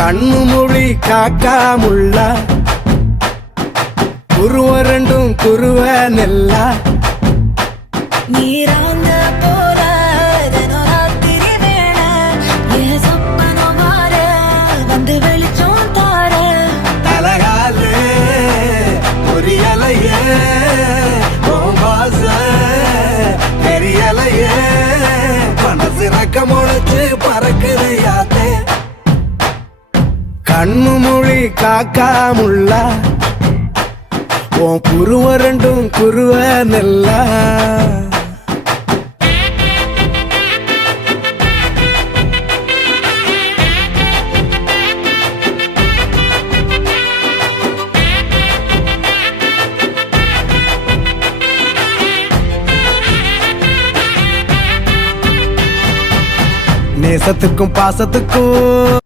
கண்ணு மொழி காக்காமுள்ள குருவ ரெண்டும் குருவ நெல்லா நீராங்க போல ராத்திரி வேண என் சொப்பனம் மாற வந்து வெளிச்சம் தார தலகாலே பொரியலையே வாச பெரியலையே மனசு ரக்க முளைச்சு பறக்குது யாத்தே கண்ணு மொழி காக்காமுள்ள உன் குருவ ரெண்டும் குருவ நெல்லா நேசத்துக்கும் பாசத்துக்கும்